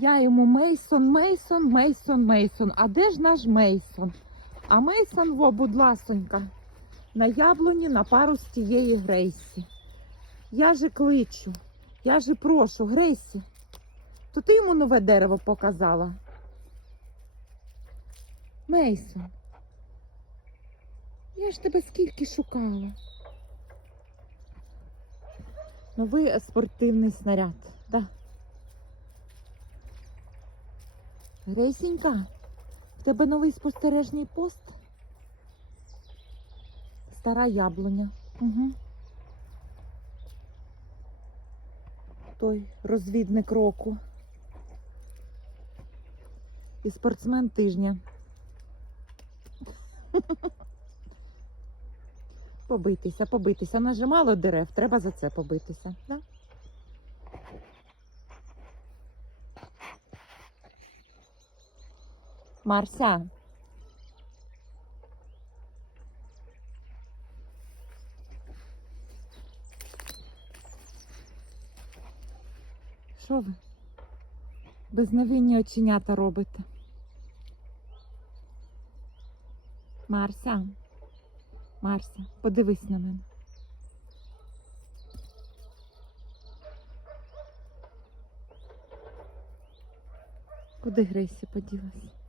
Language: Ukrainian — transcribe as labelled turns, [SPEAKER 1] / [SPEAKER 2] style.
[SPEAKER 1] Я йому Мейсон, Мейсон, Мейсон, Мейсон. А де ж наш Мейсон? А Мейсон, во, будь ласонька, на яблуні на пару з тієї Грейсі. Я же кличу, я же прошу, Грейсі, то ти йому нове дерево показала. Мейсон. Я ж тебе скільки шукала. Новий спортивний снаряд, да. Грейсінька, в тебе новий спостережний пост? Стара яблуня. Угу. Той розвідник року. І спортсмен тижня. Побитися, побитися. Нажимало дерев, треба за це побитися. Да? Марся. Що ви? Безневинні оченята робите? Марся. Марся, подивись на мене. Куди Грейсі поділась?